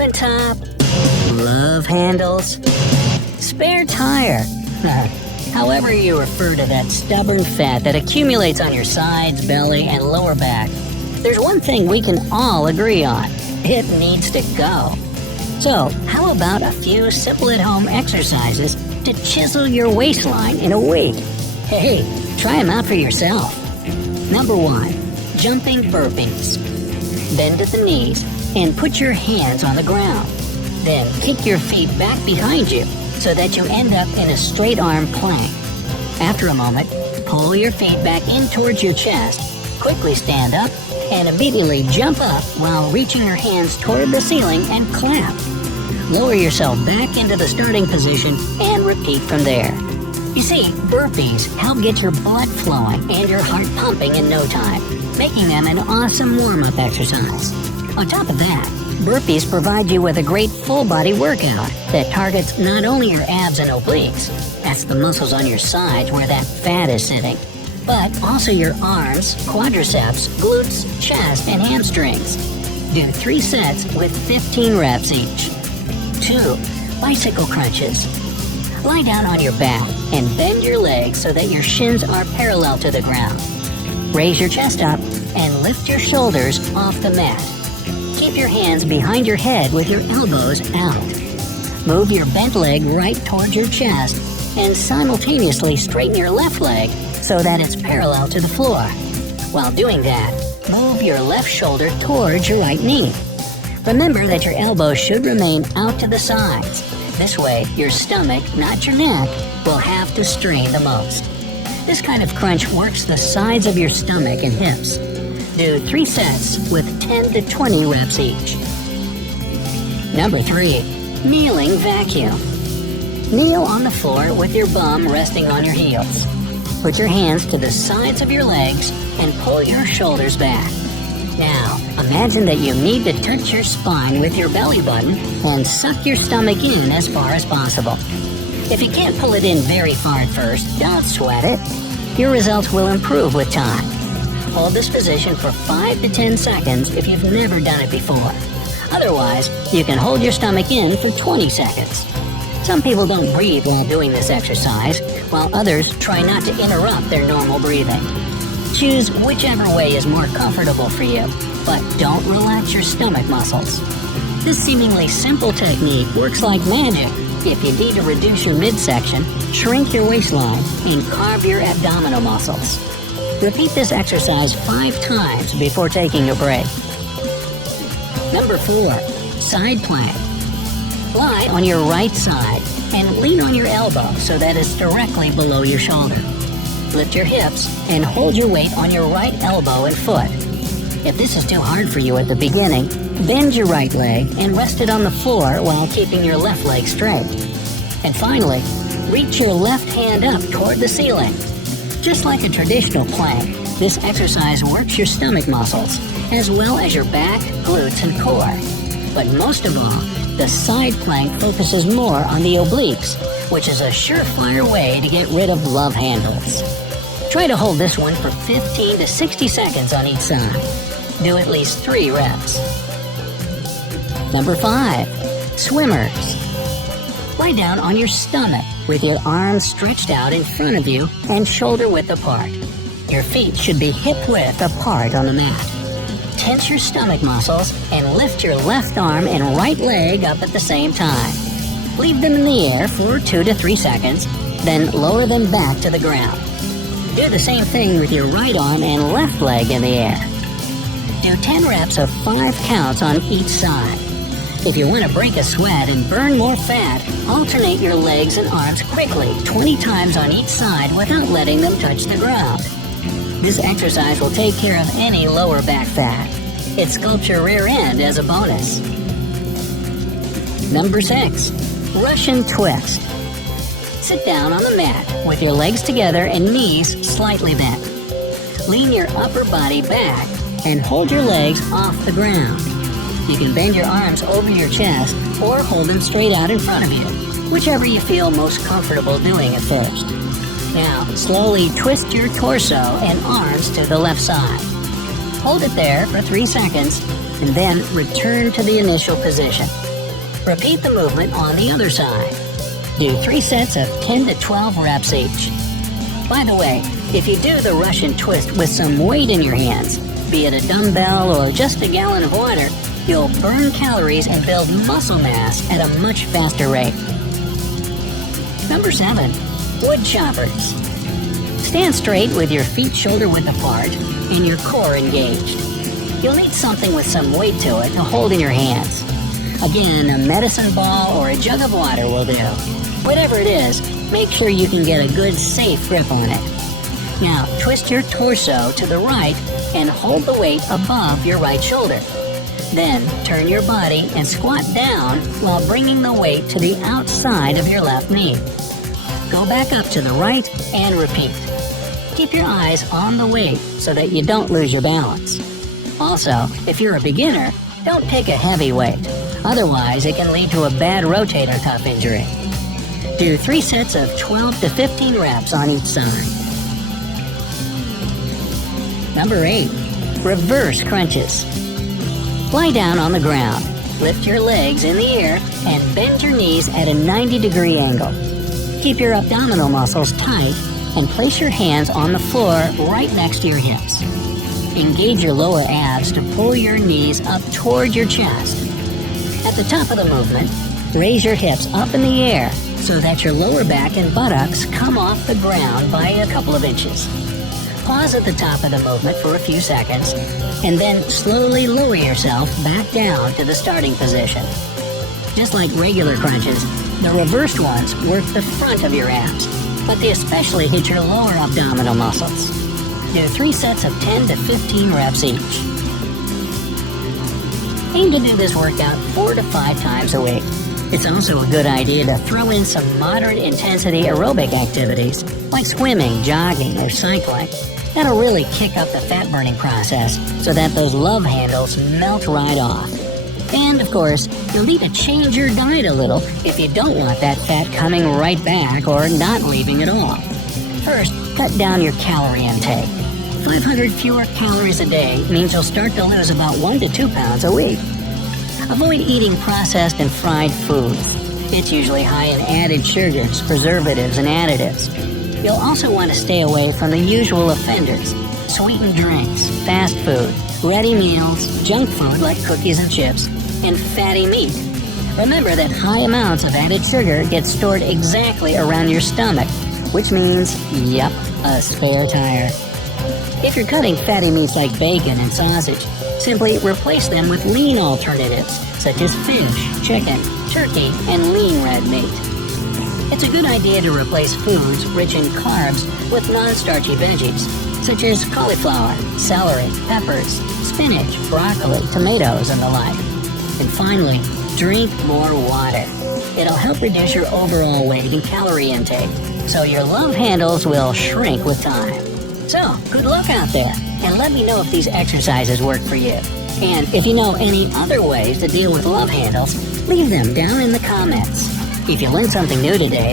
muffin top, love handles, spare tire. However you refer to that stubborn fat that accumulates on your sides, belly, and lower back, there's one thing we can all agree on. It needs to go. So, how about a few simple at-home exercises to chisel your waistline in a week? Hey, try them out for yourself. Number 1, jumping burpees. Bend at the knees and put your hands on the ground. Then kick your feet back behind you so that you end up in a straight arm plank. After a moment, pull your feet back in towards your chest, quickly stand up, and immediately jump up while reaching your hands toward the ceiling and clap. Lower yourself back into the starting position and repeat from there. You see, burpees help get your blood flowing and your heart pumping in no time, making them an awesome warm-up exercise. On top of that, burpees provide you with a great full-body workout that targets not only your abs and obliques, that's the muscles on your sides where that fat is sitting, but also your arms, quadriceps, glutes, chest, and hamstrings. Do 3 sets with 15 reps each. 2. Bicycle crunches. Lie down on your back and bend your legs so that your shins are parallel to the ground. Raise your chest up and lift your shoulders off the mat. Keep your hands behind your head with your elbows out. Move your bent leg right towards your chest and simultaneously straighten your left leg so that it's parallel to the floor. While doing that, move your left shoulder towards your right knee. Remember that your elbows should remain out to the sides. This way, your stomach, not your neck, will have to strain the most. This kind of crunch works the sides of your stomach and hips. Do 3 sets with 10 to 20 reps each. Number 3, kneeling vacuum. Kneel on the floor with your bum resting on your heels. Put your hands to the sides of your legs and pull your shoulders back. Now, imagine that you need to touch your spine with your belly button and suck your stomach in as far as possible. If you can't pull it in very far at first, don't sweat it. Your results will improve with time. Hold this position for 5 to 10 seconds if you've never done it before. Otherwise, you can hold your stomach in for 20 seconds. Some people don't breathe while doing this exercise, while others try not to interrupt their normal breathing. Choose whichever way is more comfortable for you, but don't relax your stomach muscles. This seemingly simple technique works like magic if you need to reduce your midsection, shrink your waistline, and carve your abdominal muscles. Repeat this exercise 5 times before taking a break. Number 4, side plank. Lie on your right side and lean on your elbow so that it's directly below your shoulder. Lift your hips and hold your weight on your right elbow and foot. If this is too hard for you at the beginning, bend your right leg and rest it on the floor while keeping your left leg straight. And finally, reach your left hand up toward the ceiling. Just like a traditional plank, this exercise works your stomach muscles, as well as your back, glutes, and core. But most of all, the side plank focuses more on the obliques, which is a surefire way to get rid of love handles. Try to hold this one for 15 to 60 seconds on each side. Do at least 3 reps. Number 5, swimmers. Lie down on your stomach with your arms stretched out in front of you and shoulder width apart. Your feet should be hip width apart on the mat. Tense your stomach muscles and lift your left arm and right leg up at the same time. Leave them in the air for 2 to 3 seconds, then lower them back to the ground. Do the same thing with your right arm and left leg in the air. Do 10 reps of 5 counts on each side. If you want to break a sweat and burn more fat, alternate your legs and arms quickly 20 times on each side without letting them touch the ground. This exercise will take care of any lower back fat. It sculpts your rear end as a bonus. Number 6, Russian twist. Sit down on the mat with your legs together and knees slightly bent. Lean your upper body back and hold your legs off the ground. You can bend your arms over your chest or hold them straight out in front of you, whichever you feel most comfortable doing at first. Now, slowly twist your torso and arms to the left side. Hold it there for 3 seconds, and then return to the initial position. Repeat the movement on the other side. Do 3 sets of 10 to 12 reps each. By the way, if you do the Russian twist with some weight in your hands, be it a dumbbell or just a gallon of water, you'll burn calories and build muscle mass at a much faster rate. Number 7. Wood choppers. Stand straight with your feet shoulder-width apart and your core engaged. You'll need something with some weight to it to hold in your hands. Again, a medicine ball or a jug of water will do. Whatever it is, make sure you can get a good, safe grip on it. Now, twist your torso to the right and hold the weight above your right shoulder. Then, turn your body and squat down while bringing the weight to the outside of your left knee. Go back up to the right and repeat. Keep your eyes on the weight so that you don't lose your balance. Also, if you're a beginner, don't pick a heavy weight. Otherwise, it can lead to a bad rotator cuff injury. Do 3 sets of 12 to 15 reps on each side. Number 8. Reverse crunches. Lie down on the ground, lift your legs in the air, and bend your knees at a 90-degree angle. Keep your abdominal muscles tight and place your hands on the floor right next to your hips. Engage your lower abs to pull your knees up toward your chest. At the top of the movement, raise your hips up in the air so that your lower back and buttocks come off the ground by a couple of inches. Pause at the top of the movement for a few seconds, and then slowly lower yourself back down to the starting position. Just like regular crunches, the reversed ones work the front of your abs, but they especially hit your lower abdominal muscles. Do 3 sets of 10 to 15 reps each. Aim to do this workout 4 to 5 times a week. It's also a good idea to throw in some moderate intensity aerobic activities, like swimming, jogging, or cycling. That'll really kick up the fat burning process so that those love handles melt right off. And of course, you'll need to change your diet a little if you don't want that fat coming right back or not leaving at all. First, cut down your calorie intake. 500 fewer calories a day means you'll start to lose about 1 to 2 pounds a week. Avoid eating processed and fried foods. It's usually high in added sugars, preservatives, and additives. You'll also want to stay away from the usual offenders: sweetened drinks, fast food, ready meals, junk food like cookies and chips, and fatty meat. Remember that high amounts of added sugar get stored exactly around your stomach, which means, yep, a spare tire. If you're cutting fatty meats like bacon and sausage, simply replace them with lean alternatives, such as fish, chicken, turkey, and lean red meat. It's a good idea to replace foods rich in carbs with non-starchy veggies, such as cauliflower, celery, peppers, spinach, broccoli, tomatoes, and the like. And finally, drink more water. It'll help reduce your overall weight and calorie intake, so your love handles will shrink with time. So, good luck out there, and let me know if these exercises work for you. And if you know any other ways to deal with love handles, leave them down in the comments. If you learned something new today,